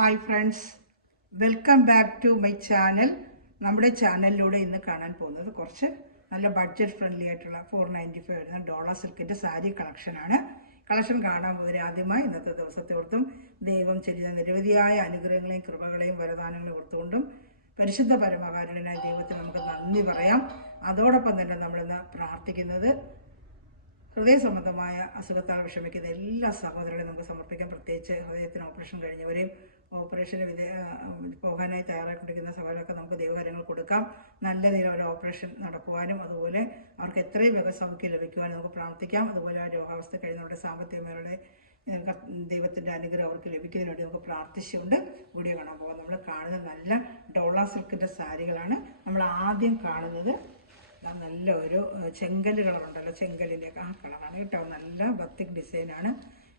Hi friends, welcome back to my channel. നമ്മുടെ ചാനലിലൂടെ ഇന്ന് കാണാൻ പോകുന്നത് കുറച്ച് നല്ല ബഡ്ജറ്റ് ഫ്രണ്ട്ലി ആയിട്ടുള്ള 495 വരുന്ന ഡോളർ സിൽക്കിൻ്റെ സാരി കളക്ഷനാണ്. കളക്ഷൻ കാണാൻ പോകുന്നത് ആദ്യമായി ഇന്നത്തെ ദിവസത്തെ ഓർത്തും ദൈവം ചെയ്യുന്ന നിരവധിയായ അനുഗ്രഹങ്ങളെയും കൃപകളെയും വരദാനങ്ങളും ഓർത്തുകൊണ്ടും പരിശുദ്ധ പരമകാരുണ്യനായ ദൈവത്തിന് നമുക്ക് നന്ദി പറയാം. അതോടൊപ്പം തന്നെ നമ്മളിന്ന് പ്രാർത്ഥിക്കുന്നത് ഹൃദയ സംബന്ധമായ അസുഖത്താൽ വിഷമിക്കുന്ന എല്ലാ സഹോദരങ്ങളെയും നമുക്ക് സമർപ്പിക്കാം. പ്രത്യേകിച്ച് ഹൃദയത്തിന് ഓപ്പറേഷൻ കഴിഞ്ഞവരെയും ഓപ്പറേഷന് പോകാനായി തയ്യാറായിക്കൊണ്ടിരിക്കുന്ന സഹോദരങ്ങൾക്ക് നമുക്ക് ദൈവകാര്യങ്ങൾ കൊടുക്കാം. നല്ല നിലയിൽ ഓപ്പറേഷൻ നടക്കുവാനും അതുപോലെ അവർക്ക് എത്രയും വേഗം സൗഖ്യം ലഭിക്കുവാനും നമുക്ക് പ്രാർത്ഥിക്കാം. അതുപോലെ ആ രോഗാവസ്ഥ കഴിയുന്നവരുടെ സാമ്പത്തികമാരുടെ ദൈവത്തിൻ്റെ അനുഗ്രഹം അവർക്ക് ലഭിക്കുന്നതിന് വേണ്ടി നമുക്ക് പ്രാർത്ഥിച്ചുകൊണ്ട് വീഡിയോ കാണാൻ പോകാം. നമ്മൾ കാണുന്നത് നല്ല ഡോളർ സിൽക്കിൻ്റെ സാരികളാണ്. നമ്മൾ ആദ്യം കാണുന്നത് നല്ല ഒരു ചെങ്കല് കളറുണ്ടല്ലോ, ചെങ്കലിൻ്റെ ആ കളറാണ് കേട്ടോ. നല്ല ബത്തിക് ഡിസൈനാണ്.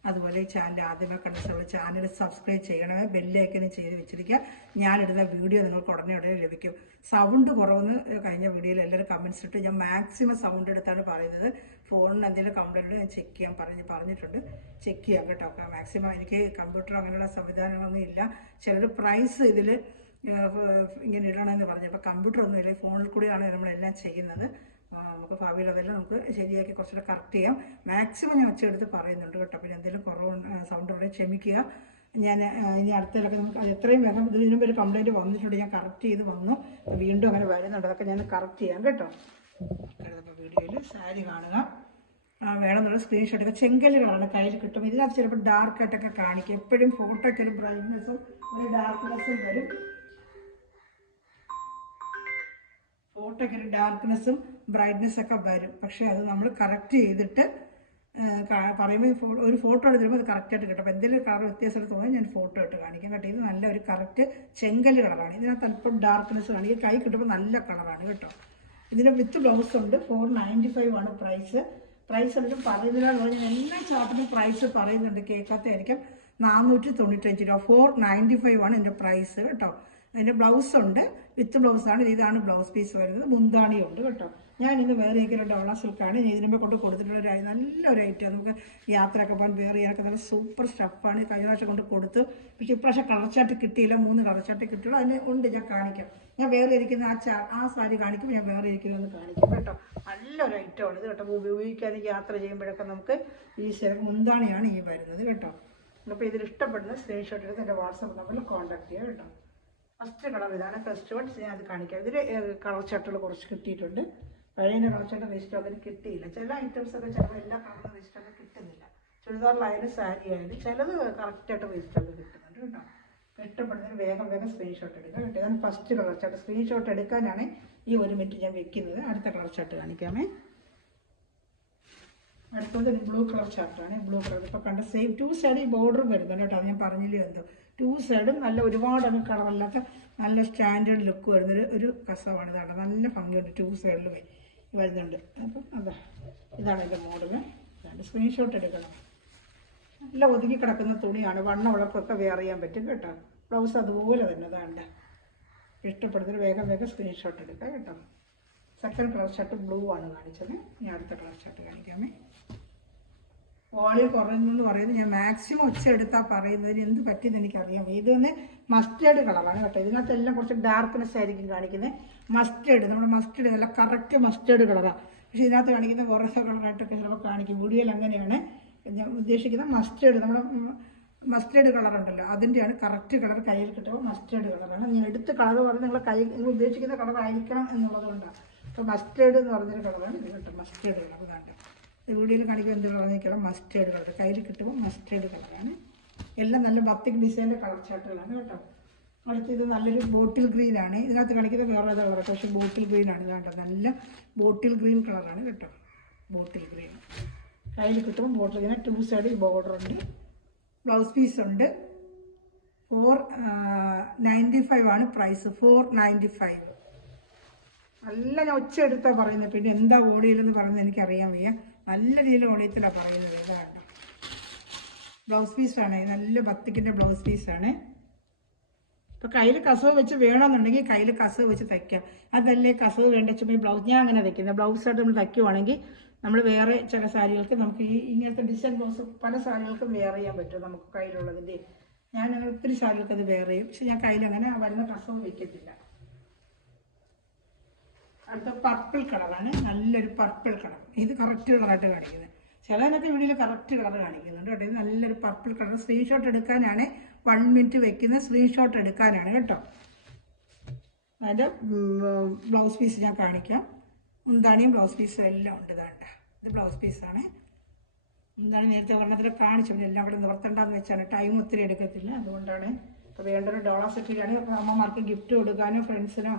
അതുപോലെ ഈ ചാനൽ ആദ്യമേ കണ്ട ചാനൽ സബ്സ്ക്രൈബ് ചെയ്യണമേ, ബെല്ലൈക്കനും ചെയ്ത് വെച്ചിരിക്കുക. ഞാനിടുന്ന വീഡിയോ നിങ്ങൾക്ക് ഉടനെ ലഭിക്കും. സൗണ്ട് കുറവെന്ന് കഴിഞ്ഞ വീഡിയോയിൽ എല്ലാവരും കമൻസ് ഇട്ട് ഞാൻ മാക്സിമം സൗണ്ട് എടുത്താണ് പറയുന്നത്. ഫോണിന് എന്തെങ്കിലും കംപ്ലൈൻറ്റ് ഞാൻ ചെക്ക് ചെയ്യാൻ പറഞ്ഞിട്ടുണ്ട്. ചെക്ക് ചെയ്യാം കേട്ടോ. മാക്സിമം എനിക്ക് കമ്പ്യൂട്ടർ അങ്ങനെയുള്ള സംവിധാനങ്ങളൊന്നും ഇല്ല. ചിലർ പ്രൈസ് ഇതിൽ ഇങ്ങനെ ഇടണമെന്ന് പറഞ്ഞു. അപ്പോൾ കമ്പ്യൂട്ടറൊന്നും ഇല്ല, ഫോണിൽ കൂടിയാണ് നമ്മളെല്ലാം ചെയ്യുന്നത്. നമുക്ക് ഭാവിയിൽ അതെല്ലാം നമുക്ക് ശരിയാക്കി കുറച്ചുകൂടെ കറക്റ്റ് ചെയ്യാം. മാക്സിമം ഞാൻ ഒച്ചയെടുത്ത് പറയുന്നുണ്ട് കേട്ടോ. പിന്നെ എന്തെങ്കിലും കുറവ് സൗണ്ട് ഉണ്ടെങ്കിൽ ക്ഷമിക്കുക. ഞാൻ ഇനി അടുത്തതിലൊക്കെ നമുക്ക് അത് എത്രയും വേഗം ഇതിനു മുമ്പ് ഒരു കംപ്ലൈൻറ്റ് വന്നിട്ടുണ്ട്, ഞാൻ കറക്റ്റ് ചെയ്ത് വന്നു. വീണ്ടും അങ്ങനെ വരുന്നുണ്ട്, അതൊക്കെ ഞാൻ കറക്റ്റ് ചെയ്യാം കേട്ടോ. അപ്പോൾ വീഡിയോയിൽ സാരി കാണുക, വേണമെന്നുള്ള സ്ക്രീൻഷോട്ട് ഒക്കെ ചെങ്കല് കളറാണ് കയ്യിൽ കിട്ടും. ഇതിനകത്ത് ചിലപ്പോൾ ഡാർക്കായിട്ടൊക്കെ കാണിക്കും. എപ്പോഴും ഫോട്ടോയ്ക്ക് ഒരു ബ്രൈറ്റ്നെസ്സും ഒരു ഡാർക്ക്നെസ്സും വരും. ഫോട്ടോയ്ക്ക് ഒരു ഡാർക്ക്നെസ്സും ബ്രൈറ്റ്നെസ്സൊക്കെ വരും. പക്ഷേ അത് നമ്മൾ കറക്റ്റ് ചെയ്തിട്ട് പറയുമ്പോൾ ഒരു ഫോട്ടോ എടുത്ത് അത് കറക്റ്റായിട്ട് കിട്ടും. അപ്പോൾ എന്തെങ്കിലും കളർ വ്യത്യാസം തോന്നി ഞാൻ ഫോട്ടോ ഇട്ട് കാണിക്കാം കേട്ടോ. ഇത് നല്ല ഒരു കറക്റ്റ് ചെങ്കല് കളറാണ്. ഇതിനകത്ത് അല്പം ഡാർക്ക്നെസ് കാണിക്കും. കൈ കിട്ടുമ്പോൾ നല്ല കളറാണ് കേട്ടോ. ഇതിന് വിത്ത് ബ്ലൗസ് ഉണ്ട്. 495 ആണ് പ്രൈസ്. എന്നിട്ട് പറയുന്നതിനാണ് ഞാൻ എല്ലാ ചാർട്ടിനും പ്രൈസ് പറയുന്നുണ്ട്, കേൾക്കാത്തതായിരിക്കും. 495 രൂപ. 495 ആണ് എൻ്റെ പ്രൈസ് കേട്ടോ. അതിൻ്റെ ബ്ലൗസ് ഉണ്ട്, വിത്ത് ബ്ലൗസാണ്. ഇതാണ് ബ്ലൗസ് പീസ് വരുന്നത്. മുന്താണിയുണ്ട് കേട്ടോ. ഞാൻ ഇന്ന് വേറെ എനിക്കൊരു ഡോളർ സിൽക്കാണ് ഇതിനുമ്പോൾ കൊണ്ട് കൊടുത്തിട്ടുള്ള നല്ലൊരു ഐറ്റം. നമുക്ക് യാത്രയൊക്കെ പോകാൻ വേറെ ചെയ്യാനൊക്കെ നല്ല സൂപ്പർ സ്റ്റഫാണ്. കഴിഞ്ഞ പ്രാവശ്യം കൊണ്ട് കൊടുത്തു, പക്ഷേ ഇപ്രാവശ്യം കളർ ചാർട്ട് കിട്ടിയില്ല. 3 കളർ ചാർട്ട് കിട്ടിയുള്ളൂ. അതിന് ഉണ്ട്, ഞാൻ കാണിക്കാം. ഞാൻ വേറെ ഇരിക്കുന്ന ആ സാരി കാണിക്കും, ഞാൻ വേറെ ഇരിക്കുന്നതെന്ന് കാണിക്കും കേട്ടോ. നല്ലൊരു ഐറ്റമാണ് ഇത് കേട്ടോ. ഉപയോഗിക്കാൻ യാത്ര ചെയ്യുമ്പോഴൊക്കെ നമുക്ക് ഈസിയായിട്ട് മുന്താണിയാണ് ഈ വരുന്നത് കേട്ടോ. അപ്പോൾ ഇതിൽ ഇഷ്ടപ്പെടുന്ന സ്ക്രീൻഷോട്ട് എടുത്ത് എൻ്റെ വാട്സാപ്പ് നമ്പറിൽ കോൺടാക്ട് ചെയ്യാം കേട്ടോ. ഫസ്റ്റ് കളർ ഇതാണ്. ഫസ്റ്റ് വൺ ഞാൻ അത് കാണിക്കാം. ഇതിൽ കളർ ചാർട്ടുകൾ കുറച്ച് കിട്ടിയിട്ടുണ്ട്. പഴയ കളർ ചാർട്ട് രജിസ്റ്റർ കിട്ടിയില്ല. ചില ഐറ്റംസൊക്കെ ചിലപ്പോൾ എല്ലാ കളറും രജിസ്റ്റർ കിട്ടുന്നില്ല. ചുരിദാറിലായാലും സാരി ആയാലും ചിലത് കറക്റ്റായിട്ട് രജിസ്റ്റർ കിട്ടുന്നുണ്ട് കേട്ടോ. ഇഷ്ടപ്പെടുന്നതിന് വേഗം സ്ക്രീൻഷോട്ട് എടുക്കാം കേട്ടോ. ഇതാണ് ഫസ്റ്റ് കളർ ചാർട്ട്. സ്ക്രീൻഷോട്ട് എടുക്കാനാണ് ഈ 1 മിനിറ്റ് ഞാൻ വെക്കുന്നത്. അടുത്ത കളർ ചാർട്ട് കാണിക്കാമേ. അടുത്തത് ബ്ലൂ കളർ ചാർട്ടാണ്. ബ്ലൂ കളർ ഇപ്പോൾ കണ്ട സെയിം 2 സൈഡ് ബോർഡറും വരുന്നുണ്ട് കേട്ടോ. അത് ഞാൻ പറഞ്ഞില്ലേ എന്തോ. 2 സൈഡും നല്ല ഒരുപാട് കളറല്ലാത്ത നല്ല സ്റ്റാൻഡേർഡ് ലുക്ക് വരുന്നൊരു ഒരു കസവാണ്. ഇതാണ് നല്ല ഭംഗിയുണ്ട്. 2 സൈഡിൽ വരുന്നുണ്ട്. അപ്പം ഇതാണ് എൻ്റെ മോഡല്. സ്ക്രീൻഷോട്ട് എടുക്കണം. നല്ല ഒതുങ്ങി കിടക്കുന്ന തുണിയാണ്. വണ്ണമുള്ളവർക്കൊക്കെ വെയർ ചെയ്യാൻ പറ്റും കേട്ടോ. ബ്ലൗസ് അതുപോലെ തന്നെ ഇതാണ്ട്. ഇഷ്ടപ്പെടുന്നതിന് വേഗം സ്ക്രീൻഷോട്ട് എടുക്കാം കേട്ടോ. സെക്കൻഡ് കളർ ഷർട്ട് ബ്ലൂ ആണ് കാണിച്ചത്. ഞാൻ അടുത്ത കളർ ഷർട്ട് കാണിക്കാമേ. വോളിയം കുറഞ്ഞെന്ന് പറയുന്നത് ഞാൻ മാക്സിമം ഒച്ച എടുത്താൽ പറയുന്നതിന് എന്ത് പറ്റിയെന്ന് എനിക്കറിയാം. ഇതൊന്ന് മസ്റ്റേർഡ് കളറാണ് കേട്ടോ. ഇതിനകത്തെല്ലാം കുറച്ച് ഡാർക്ക്നെസ് ആയിരിക്കും കാണിക്കുന്നത്. മസ്റ്റേർഡ്, നമ്മുടെ മസ്റ്റേർഡ് നല്ല കറക്റ്റ് മസ്റ്റേർഡ് കളറാണ്. പക്ഷേ ഇതിനകത്ത് കാണിക്കുന്ന കുറേ കളറായിട്ടൊക്കെ ചിലപ്പോൾ കാണിക്കും. വീഡിയോയിൽ അങ്ങനെയാണ് ഞാൻ ഉദ്ദേശിക്കുന്നത്. മസ്റ്റേർഡ്, നമ്മുടെ മസ്റ്റേർഡ് കളറുണ്ടല്ലോ, അതിൻ്റെയാണ് കറക്റ്റ് കളർ. കയ്യിൽ കിട്ടുമ്പോൾ മസ്റ്റേർഡ് കളറാണ്. ഞാൻ എടുത്ത കളർ പറഞ്ഞ് നിങ്ങൾ നിങ്ങൾ ഉദ്ദേശിക്കുന്ന കളർ ആയിരിക്കണം എന്നുള്ളതുകൊണ്ടാണ്. അപ്പോൾ മസ്റ്റേർഡ് എന്ന് പറഞ്ഞൊരു കളറാണ് ഇത് കേട്ടോ. മസ്റ്റേർഡ് കളർ വേണ്ട. വീഡിയോയിൽ കാണിക്കുമ്പോൾ എന്ത് കളർ മസ്റ്റേർഡ് കളർ. കയ്യിൽ കിട്ടുമ്പോൾ മസ്റ്റേർഡ് കളറാണ്. എല്ലാം നല്ല ബത്തിക് ഡിസൈൻ്റെ കളർ ചാർട്ടുകളാണ് കേട്ടോ. അടുത്തത് നല്ലൊരു ബോട്ടിൽ ഗ്രീനാണ്. ഇതിനകത്ത് കാണിക്കുന്നത് വേറെ കളറൊക്കെ, പക്ഷേ ബോട്ടിൽ ഗ്രീനാണ്. ഇതാണ്ടോ, നല്ല ബോട്ടിൽ ഗ്രീൻ കളറാണ് കേട്ടോ. ബോട്ടിൽ ഗ്രീൻ കയ്യിൽ കിട്ടുമ്പോൾ ബോട്ടിൽ ഗ്രീൻ. 2 സൈഡ് ബോർഡർ ഉണ്ട്. ബ്ലൗസ് പീസ് ഉണ്ട്. 495 ആണ് പ്രൈസ്. 495. നല്ല ഞാൻ ഒച്ച എടുത്താണ് പറയുന്നത്. പിന്നെ എന്താ ഓടിയില്ലെന്ന് പറയുന്നത് എനിക്കറിയാൻ വയ്യ. നല്ല രീതിയിൽ ഓടിയത്തിലാണ് പറയുന്നത്. ഇതാണ് ബ്ലൗസ് പീസാണ്. നല്ല ബത്തിക്കിൻ്റെ ബ്ലൗസ് പീസാണ്. ഇപ്പോൾ കയ്യിൽ കസവ് വെച്ച് വേണമെന്നുണ്ടെങ്കിൽ കയ്യിൽ കസവ് വെച്ച് തയ്ക്കാം. അതല്ലേ കസവ് വേണ്ട വെച്ചപ്പോൾ ഈ ബ്ലൗസ് ഞാൻ അങ്ങനെ തയ്ക്കുന്നത്. ബ്ലൗസായിട്ട് നമ്മൾ തയ്ക്കുവാണെങ്കിൽ നമ്മൾ വേറെ ചില സാരികൾക്ക് നമുക്ക് ഈ ഇങ്ങനത്തെ ഡിസൈൻ ബ്ലൗസ് പല സാരികൾക്കും വെയർ ചെയ്യാൻ പറ്റും. നമുക്ക് കയ്യിലുള്ളതിൻ്റെ ഞാൻ അങ്ങനെ ഒത്തിരി ശാലുകൾക്ക് അത് വെയർ ചെയ്യും, പക്ഷെ ഞാൻ കയ്യിൽ അങ്ങനെ വരുന്ന കസവ് വയ്ക്കത്തില്ല. അടുത്ത പർപ്പിൾ കളറാണ്, നല്ലൊരു പർപ്പിൾ കളർ. ഇത് കറക്റ്റ് കളറായിട്ട് കാണിക്കുന്നത്. ചിലതിനൊക്കെ വീഡിയോയിൽ കറക്റ്റ് കളർ കാണിക്കുന്നുണ്ട് കേട്ടോ. ഇത് നല്ലൊരു പർപ്പിൾ കളർ. സ്ക്രീൻഷോട്ട് എടുക്കാനാണ് 1 മിനിറ്റ് വെക്കുന്ന സ്ക്രീൻഷോട്ട് എടുക്കാനാണ് കേട്ടോ. അതിൻ്റെ ബ്ലൗസ് പീസ് ഞാൻ കാണിക്കാം. മുന്താണിയും ബ്ലൗസ് പീസും എല്ലാം ഉണ്ട്. ഇതാണ്ട ഇത് ബ്ലൗസ് പീസാണ്. എന്താണ് നേരത്തെ ഒരെണ്ണത്തിൽ കാണിച്ചു, എല്ലാം കൂടെ നിവർത്തണ്ടെന്ന് വെച്ചാണ്, ടൈം ഒത്തിരി എടുക്കത്തില്ല, അതുകൊണ്ടാണ്. അപ്പോൾ വേണ്ടൊരു ഡോളർ സെറ്റിലാണ്. അമ്മമാർക്ക് ഗിഫ്റ്റ് കൊടുക്കാനോ ഫ്രണ്ട്സിനോ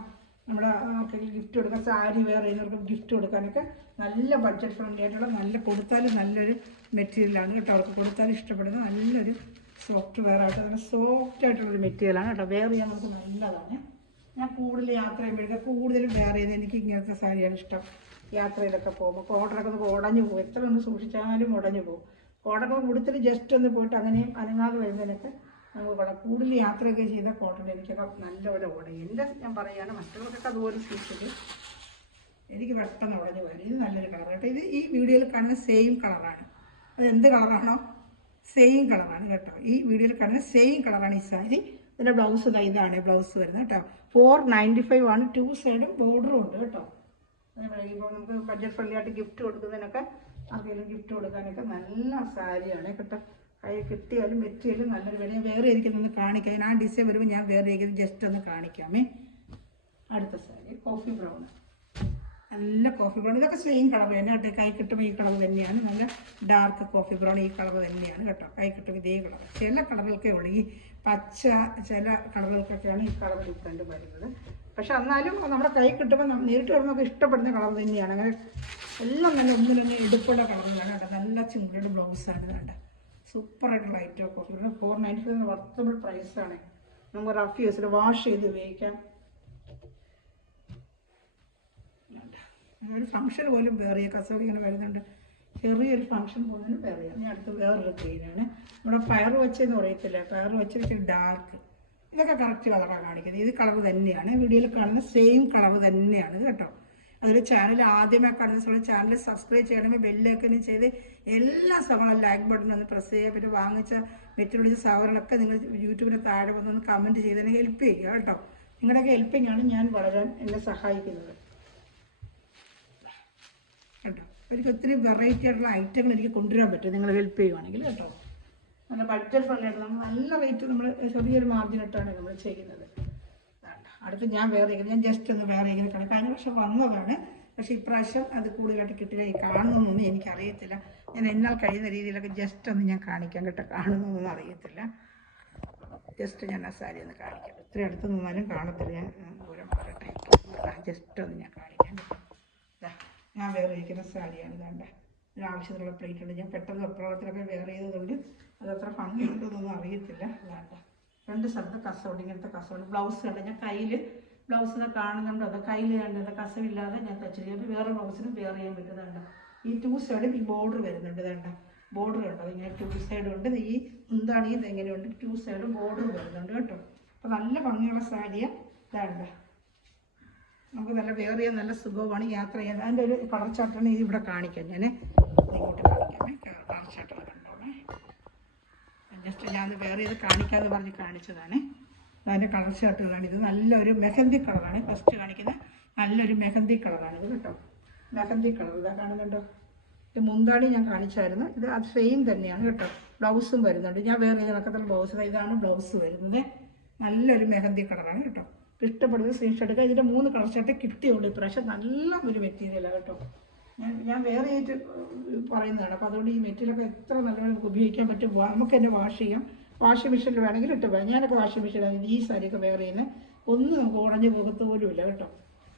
നമ്മുടെ ആർക്കൊക്കെ ഗിഫ്റ്റ് കൊടുക്കാൻ, സാരി വെയർ ചെയ്യുന്നവർക്ക് ഗിഫ്റ്റ് കൊടുക്കാനൊക്കെ നല്ല ബഡ്ജറ്റ് ഫ്രണ്ട്ലി ആയിട്ടുള്ള, നല്ല കൊടുത്താലും നല്ലൊരു മെറ്റീരിയലാണ് കേട്ടോ. അവർക്ക് കൊടുത്താലും ഇഷ്ടപ്പെടുന്ന നല്ലൊരു സോഫ്റ്റ് വെയർ ആയിട്ട്, നല്ല സോഫ്റ്റ് ആയിട്ടുള്ളൊരു മെറ്റീരിയലാണ് കേട്ടോ. വെയർ ചെയ്യാൻ നമുക്ക് നല്ലതാണ്. ഞാൻ കൂടുതൽ യാത്ര ചെയ്യുമ്പോഴേക്കും കൂടുതലും വെയർ ചെയ്ത് എനിക്ക് ഇങ്ങനത്തെ സാരിയാണ് ഇഷ്ടം. യാത്രയിലൊക്കെ പോകുമ്പോൾ കോട്ടറൊക്കെ നമുക്ക് ഉടഞ്ഞു പോകും, എത്ര ഒന്ന് സൂക്ഷിച്ചാലും ഉടഞ്ഞു പോകും. കോട്ടൊക്കെ കൊടുത്തിട്ട് ജസ്റ്റ് ഒന്ന് പോയിട്ട് അങ്ങനെയും അനങ്ങാതെ വരുന്നതിനൊക്കെ നമുക്ക് കൊള്ളാം. കൂടുതൽ യാത്രയൊക്കെ ചെയ്ത കോട്ടൺ എനിക്കൊക്കെ നല്ലപോലെ ഉടയും. എൻ്റെ ഞാൻ പറയുകയാണ്, മറ്റുള്ളവർക്കൊക്കെ അതുപോലെ സൂക്ഷിച്ചിട്ട് എനിക്ക് പെട്ടെന്ന് ഉടഞ്ഞു വരും. ഇത് നല്ലൊരു കളർ കേട്ടോ. ഇത് ഈ വീഡിയോയിൽ കാണുന്ന സെയിം കളറാണ്. അത് എന്ത് കളറാണോ സെയിം കളറാണ് കേട്ടോ. ഈ വീഡിയോയിൽ കാണുന്ന സെയിം കളറാണ് ഈ സാരി. ഇതിൻ്റെ ബ്ലൗസ് ഇതാണ് ബ്ലൗസ് വരുന്നത് കേട്ടോ. 495 ആണ്. 2 സൈഡും ബോർഡറും ഉണ്ട് കേട്ടോ. ഇപ്പോൾ നമുക്ക് ബഡ്ജറ്റ് ഫ്രണ്ട്ലി ആയിട്ട് ഗിഫ്റ്റ് കൊടുക്കുന്നതിനൊക്കെ, ആർക്കെങ്കിലും ഗിഫ്റ്റ് കൊടുക്കാനൊക്കെ നല്ല സാരിയാണ് കേട്ടോ. കൈ കിട്ടിയാലും മെറ്റീരിയലും നല്ലൊരു വില. ഞാൻ വേറെ ഇരിക്കുന്നൊന്ന് കാണിക്കാം. ആ ഡിസൈൻ വരുമ്പോൾ ഞാൻ വേറെ ഇരിക്കുന്നത് ജസ്റ്റ് ഒന്ന് കാണിക്കാമേ. അടുത്ത സാരി കോഫി ബ്രൗൺ, നല്ല കോഫി ബ്രൗൺ. ഇതൊക്കെ സെയിം കളർ തന്നെ കേട്ടോ. കൈ കിട്ടുമ്പോൾ ഈ കളർ തന്നെയാണ്, നല്ല ഡാർക്ക് കോഫി ബ്രൗൺ. ഈ കളർ തന്നെയാണ് കേട്ടോ. കൈ കിട്ടുമ്പോൾ ഇതേ കളർ. ചില കളറുകൾക്കേ ഉള്ളൂ ഈ പച്ച, ചില കളറുകൾക്കൊക്കെയാണ് ഈ കളർ ഡിഫറൻറ്റ് വരുന്നത്. പക്ഷെ എന്നാലും നമ്മുടെ കൈ കിട്ടുമ്പോൾ നേരിട്ട് വരുമ്പോൾ നമുക്ക് ഇഷ്ടപ്പെടുന്ന കളർ തന്നെയാണ്. അങ്ങനെ എല്ലാം നല്ല ഒന്നിലൊന്ന് എടുപ്പുള്ള കളറുകളാണ് കേട്ടോ. നല്ല ചിമ്പിളുടെ ബ്ലൗസാണ് വേണ്ട. സൂപ്പറായിട്ടുള്ള ഐറ്റം കോഫി ബ്രൗൺ. 495 വർത്തബിൾ പ്രൈസാണ്. നമുക്ക് റഫ് യൂസിൽ വാഷ് ചെയ്ത് ഉപയോഗിക്കാം. ഒരു ഫംഗ്ഷൻ പോലും വേറെ കസവ് ഇങ്ങനെ വരുന്നുണ്ട്. ചെറിയൊരു ഫംഗ്ഷൻ പോകുന്നതിന് വേറെ ചെയ്യാം. ഇനി അടുത്ത് വേറൊരു ഗ്രീനാണ്. നമ്മുടെ പയർ വെച്ചെന്ന് പറയത്തില്ല, പയർ വെച്ചിട്ട് ഡാർക്ക്. ഇതൊക്കെ കറക്റ്റ് കളറാണ് കാണിക്കുന്നത്. ഇത് കളർ തന്നെയാണ് വീഡിയോയിൽ കാണുന്ന സെയിം കളർ തന്നെയാണ് കേട്ടോ. അതിൽ ചാനൽ ആദ്യമായി കാണുന്ന സമയം ചാനൽ സബ്സ്ക്രൈബ് ചെയ്യണമെങ്കിൽ ബെല്ലൈക്കനും ചെയ്ത് എല്ലാ സമയം ലൈക്ക് ബട്ടൺ ഒന്ന് പ്രസ് ചെയ്യുക. പിന്നെ വാങ്ങിച്ച മെറ്റീരിയൽ സാധനങ്ങളൊക്കെ നിങ്ങൾ യൂട്യൂബിന് താഴെ വന്നൊന്ന് കമൻറ്റ് ചെയ്തതിന് ഹെൽപ്പ് ചെയ്യുക കേട്ടോ. നിങ്ങളുടെയൊക്കെ ഹെൽപ്പിങ്ങാണ് ഞാൻ വളരാൻ എന്നെ സഹായിക്കുന്നത് കേട്ടോ. എനിക്ക് ഒത്തിരി വെറൈറ്റി ആയിട്ടുള്ള ഐറ്റങ്ങൾ എനിക്ക് കൊണ്ടുവരാൻ പറ്റും നിങ്ങൾ ഹെൽപ്പ് ചെയ്യുവാണെങ്കിൽ കേട്ടോ. നല്ല ബഡ്ജറ്റ് ഫ്രണ്ട്ലി ആയിട്ട് നമ്മൾ നല്ല റേറ്റ് നമ്മൾ ചെറിയൊരു മാർജിൻ ഇട്ടാണ് നമ്മൾ ചെയ്യുന്നത്. അടുത്ത് ഞാൻ വേറെ ചെയ്യുന്നത്, ഞാൻ ജസ്റ്റ് ഒന്ന് വേറെ ചെയ്യുന്ന കണക്ക്. കഴിഞ്ഞ വർഷം വന്നതാണ്, പക്ഷേ ഇപ്രാവശ്യം അത് കൂടുതലായിട്ട് കിട്ടില്ല. ഈ കാണുന്നതൊന്നും എനിക്കറിയത്തില്ല. ഞാൻ എന്നാൽ കഴിയുന്ന രീതിയിലൊക്കെ ജസ്റ്റ് ഒന്ന് ഞാൻ കാണിക്കാം കേട്ടോ. കാണുന്നതൊന്നും അറിയത്തില്ല. ജസ്റ്റ് ഞാൻ ആ സാരി ഒന്ന് കാണിക്കാം. ഇത്രയും അടുത്ത് നിന്നാലും കാണത്തില്ല. ഞാൻ ദൂരം മാറട്ടെ. ജസ്റ്റ് ഒന്ന് ഞാൻ കാണിക്കാം. ഞാൻ വേറെ ഇരിക്കുന്ന സാരിയാണ്. ഇതാണ്ട് ഇതിനാവശ്യത്തിനുള്ള പ്ലേറ്റ് ഉണ്ട്. ഞാൻ പെട്ടെന്ന് വെപ്രാളത്തിലൊക്കെ വേറെ ചെയ്തതുകൊണ്ട് അതത്ര ഭംഗിയുണ്ടെന്നൊന്നും അറിയത്തില്ല. അതാണ്ട് 2 സ്ഥലത്ത് കസവുണ്ട്, ഇങ്ങനത്തെ കസവുണ്ട്. ബ്ലൗസ് കണ്ട് ഞാൻ കയ്യിൽ ബ്ലൗസിനെ കാണുന്നുണ്ടോ, അത് കയ്യിൽ കണ്ടത് കസവില്ലാതെ ഞാൻ തച്ചിരിക്കും. വേറെ ബ്ലൗസിനും വേറെ ചെയ്യാൻ പറ്റുന്നതുണ്ട്. ഈ 2 സൈഡും ഈ ബോർഡർ വരുന്നുണ്ട്. വേണ്ട ബോർഡർ കണ്ടോ, ഇങ്ങനെ 2 സൈഡും ഉണ്ട്. ഈ എന്താണ് ഇത് എങ്ങനെയുണ്ട്, 2 സൈഡും ബോർഡർ വരുന്നുണ്ട് കേട്ടോ. അപ്പോൾ നല്ല ഭംഗിയുള്ള സാരിയാണ്. ഇതാണ്ട നമുക്ക് നല്ല വേറെ ചെയ്യാൻ നല്ല സുഖമാണ് യാത്ര ചെയ്യാൻ. അതിൻ്റെ ഒരു കളർ ചാർട്ടാണ് ഇവിടെ കാണിക്കാം. ഞാൻ ഇങ്ങോട്ട് കാണിക്കാമേ. കളർ ചാർട്ടുകൾ കണ്ടോളേ. ജസ്റ്റ് ഞാൻ വേറെ ചെയ്ത് കാണിക്കാമെന്ന് പറഞ്ഞ് കാണിച്ചതാണ്. അതിൻ്റെ കളർ ചാർട്ടുകളാണ്. ഇത് നല്ലൊരു മെഹന്തി കളറാണ്. ഫസ്റ്റ് കാണിക്കുന്ന നല്ലൊരു മെഹന്തി കളറാണ് ഇത് കേട്ടോ. മെഹന്തി കളർ ഇതാ കാണുന്നുണ്ടോ. ഇത് മുന്താണി ഞാൻ കാണിച്ചായിരുന്നു. ഇത് അത് സെയിം തന്നെയാണ് കേട്ടോ. ബ്ലൗസും വരുന്നുണ്ട്. ഞാൻ വേറെ ചെയ്ത് നടക്കത്തുള്ള ബ്ലൗസ്. ഇതാണ് ബ്ലൗസ് വരുന്നത്. നല്ലൊരു മെഹന്തി കളറാണ് കേട്ടോ. ഇഷ്ടപ്പെടുന്നത് സ്ക്രീൻഷോട്ട് എടുക്കുക. ഇതിൻ്റെ 3 കളർ ചാർട്ട് കിട്ടിയുള്ളൂ ഇപ്രാവശ്യം. നല്ല ഒരു മെറ്റീരിയലാണ് കേട്ടോ. ഞാൻ വേറെ ആയിട്ട് പറയുന്നതാണ്. അപ്പോൾ അതുകൊണ്ട് ഈ മെറ്റീരിയലൊക്കെ എത്ര നല്ലപോലെ നമുക്ക് ഉപയോഗിക്കാൻ പറ്റും. നമുക്ക് തന്നെ വാഷ് ചെയ്യാം. വാഷിംഗ് മെഷീനിൽ വേണമെങ്കിൽ ഇട്ട് പോകാം. ഞാനൊക്കെ വാഷിംഗ് മെഷീനാണ് ഈ സാരിയൊക്കെ വേറെ ചെയ്യുന്നത്. ഒന്നും നമുക്ക് ഉടഞ്ഞു പോകത്ത് പോലുമില്ല കേട്ടോ.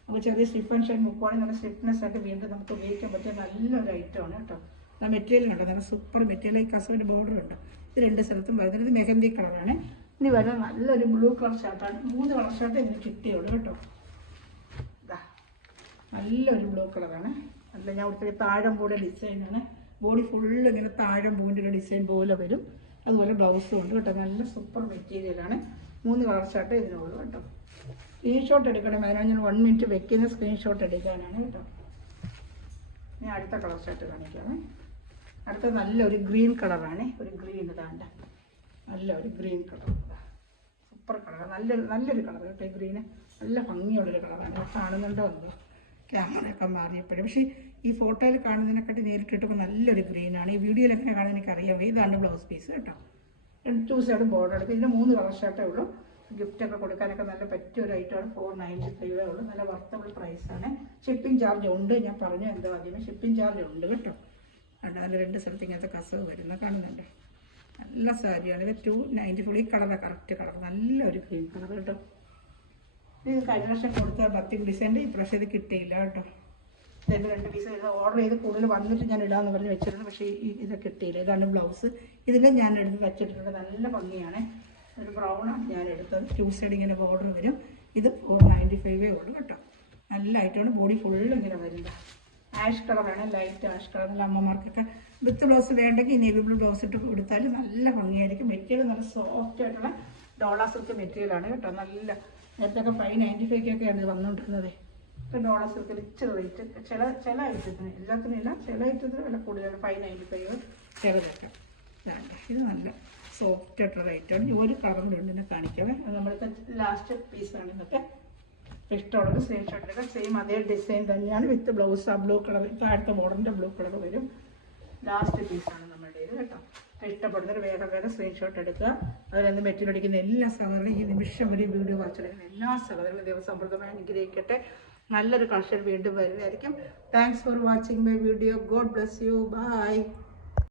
നമുക്ക് ചെറിയ സ്ലിപ്പ് ആൻഡ് ഷൈൻ മുക്കുവാണെങ്കിൽ നല്ല സ്ലിപ്നെസ് ആയിട്ട് വീണ്ടും നമുക്ക് ഉപയോഗിക്കാൻ പറ്റിയ നല്ലൊരു ഐറ്റമാണ് കേട്ടോ. ആ മെറ്റീരിയൽ കണ്ടോ, നല്ല സൂപ്പർ മെറ്റീരിയൽ. ഈ കസവിൻ്റെ ബോർഡർ ഉണ്ട്. ഇത് 2 സ്ഥലത്തും വരുന്നത്. ഇത് മെഹന്തി കളറാണ്. ഇനി വരുന്നത് നല്ലൊരു ബ്ലൂ കളർ ഷർട്ടാണ്. 3 കളർ ഷർട്ട് ഇതിന് കിട്ടിയുള്ളൂ കേട്ടോ. ഇതാ നല്ലൊരു ബ്ലൂ കളറാണ്. നല്ല ഞാൻ ഒത്തിരി താഴം പോലെ ഡിസൈനാണ്. ബോഡി ഫുള്ള് ഇങ്ങനെ താഴം പൂവിൻ്റെ ഡിസൈൻ പോലെ വരും. അതുപോലെ ബ്ലൗസും ഉണ്ട് കേട്ടോ. നല്ല സൂപ്പർ മെറ്റീരിയലാണ്. 3 കളർ ഷർട്ട് ഇതിനുള്ളൂ കേട്ടോ. സ്ക്രീൻഷോട്ട് എടുക്കണം. അതിനാണ് ഞാൻ 1 മിനിറ്റ് വെക്കുന്ന സ്ക്രീൻഷോട്ട് എടുക്കാനാണ് കേട്ടോ. ഞാൻ അടുത്ത കളർ ഷർട്ട് കാണിക്കാമേ. അടുത്ത നല്ലൊരു ഗ്രീൻ കളറാണ്. ഒരു ഗ്രീൻ ഇതാണ്ട് നല്ല ഒരു ഗ്രീൻ കളർ, സൂപ്പർ കളർ, നല്ലൊരു കളർ കേട്ടോ. ഈ ഗ്രീന് നല്ല ഭംഗിയുള്ളൊരു കളറാണ്. കാണുന്നുണ്ടോ എന്തോ ക്യാമറയൊക്കെ മാറിയപ്പോഴും. പക്ഷേ ഈ ഫോട്ടോയിൽ കാണുന്നതിനെക്കാട്ടി നേരിട്ടിട്ടപ്പോൾ നല്ലൊരു ഗ്രീനാണ്. ഈ വീഡിയോയിൽ എങ്ങനെ കാണുന്നത് എനിക്കറിയാം. ഇതാണ് ബ്ലൗസ് പീസ് കേട്ടോ. 2 സൈഡും ബോർഡർ എടുക്കും. ഇതിന് 3 കളർ ഷർട്ടേ ഉള്ളൂ. ഗിഫ്റ്റൊക്കെ കൊടുക്കാനൊക്കെ നല്ല പറ്റിയ ഒരു ഐറ്റമാണ്. 495 ഉള്ളൂ. നല്ല വർത്തബിൾ പ്രൈസാണ്. ഷിപ്പിംഗ് ചാർജ് ഉണ്ട്. ഞാൻ പറഞ്ഞു എന്തോ ആദ്യമേ ഷിപ്പിംഗ് ചാർജ് ഉണ്ട് കേട്ടോ. അതിൽ 2 സ്ഥലത്ത് ഇങ്ങനത്തെ കസവ് വരുന്ന കാണുന്നുണ്ട്. നല്ല സാരിയാണ്. ഇത് 294. ഈ കളറാണ് കറക്റ്റ് കളർ. നല്ലൊരു ഗ്രീൻ കളർ കേട്ടോ. ഇത് കഴിഞ്ഞ വർഷം കൊടുത്ത ബത്തിക് ഡിസൈൻ്റെ ഈ പ്രാവശ്യം ഇത് കിട്ടിയില്ല കേട്ടോ. ഇതിൻ്റെ 2 പീസ് ഓർഡർ ചെയ്ത് കൂടുതൽ വന്നിട്ട് ഞാൻ ഇടാമെന്ന് പറഞ്ഞ് വെച്ചിരുന്നു. പക്ഷേ ഇത് കിട്ടിയില്ല. ഇതാണ് ബ്ലൗസ്. ഇതിൽ ഞാൻ എടുത്ത് വെച്ചിട്ടുണ്ട്. നല്ല ഭംഗിയാണ്. ഒരു ബ്രൗണാണ് ഞാൻ എടുത്തത്. 2 സൈഡ് ഇങ്ങനെ ബോർഡർ വരും. ഇത് 495 ഉള്ളൂ കേട്ടോ. നല്ല ഐറ്റമാണ്. ബോഡി ഫുള്ള് ഇങ്ങനെ വരുന്നത്. ആഷ് കളറാണ്, ലൈറ്റ് ആഷ് കളർ. നല്ല അമ്മമാർക്കൊക്കെ വിത്ത് ബ്ലൗസ് വേണ്ടെങ്കിൽ നേവി ബ്ലൂ ബ്ലൗസ് ഇട്ട് കൊടുത്താൽ നല്ല ഭംഗിയായിരിക്കും. മെറ്റീരിയൽ നല്ല സോഫ്റ്റ് ആയിട്ടുള്ള ഡോള സിൽക്ക് മെറ്റീരിയലാണ് കേട്ടോ. നല്ല നേരത്തെ 595 ഇത് വന്നുകൊണ്ടിരുന്നത്. ഇപ്പം ഡോള സിൽക്കിൽ ഇച്ചിരി റേറ്റ് ചില ഐറ്റത്തിന്, എല്ലാത്തിനും ഇല്ല, ചില ഐറ്റത്തിന് വില കൂടുതലാണ്. 595 ചിലതൊക്കെ. ഇത് നല്ല സോഫ്റ്റ് ആയിട്ടുള്ള ഐറ്റമാണ്. ഒരു കളറിൻ്റെ ഉണ്ട് എന്നെ കാണിക്കാമേ. അത് നമ്മൾക്ക് ലാസ്റ്റ് പീസാണ് ഇതൊക്കെ. ഇഷ്ടമുള്ളത് സ്ക്രീൻഷോട്ട് എടുക്കുക. സെയിം അതേ ഡിസൈൻ തന്നെയാണ് വിത്ത് ബ്ലൗസ്. ആ ബ്ലൂ കളർ താഴത്തെ ബോർഡറിൻ്റെ ബ്ലൂ കളർ വരും. ലാസ്റ്റ് പീസാണ് നമ്മുടെ ഇത് കേട്ടോ. ഇഷ്ടപ്പെടുന്നൊരു വേഗം സ്ക്രീൻഷോട്ട് എടുക്കുക. അതിൽ മെറ്റീരിയൽ അടിക്കുന്ന എല്ലാ സഹോദരനും ഈ നിമിഷം വരെ വീഡിയോ വാച്ചെടുക്കുന്ന എല്ലാ സഹോദരങ്ങളും ദൈവസമൃദ്ധമായി അനുഗ്രഹിക്കട്ടെ. നല്ലൊരു കളക്ഷൻ വീണ്ടും വരുന്നതായിരിക്കും. Thanks for watching my video. God bless you. By.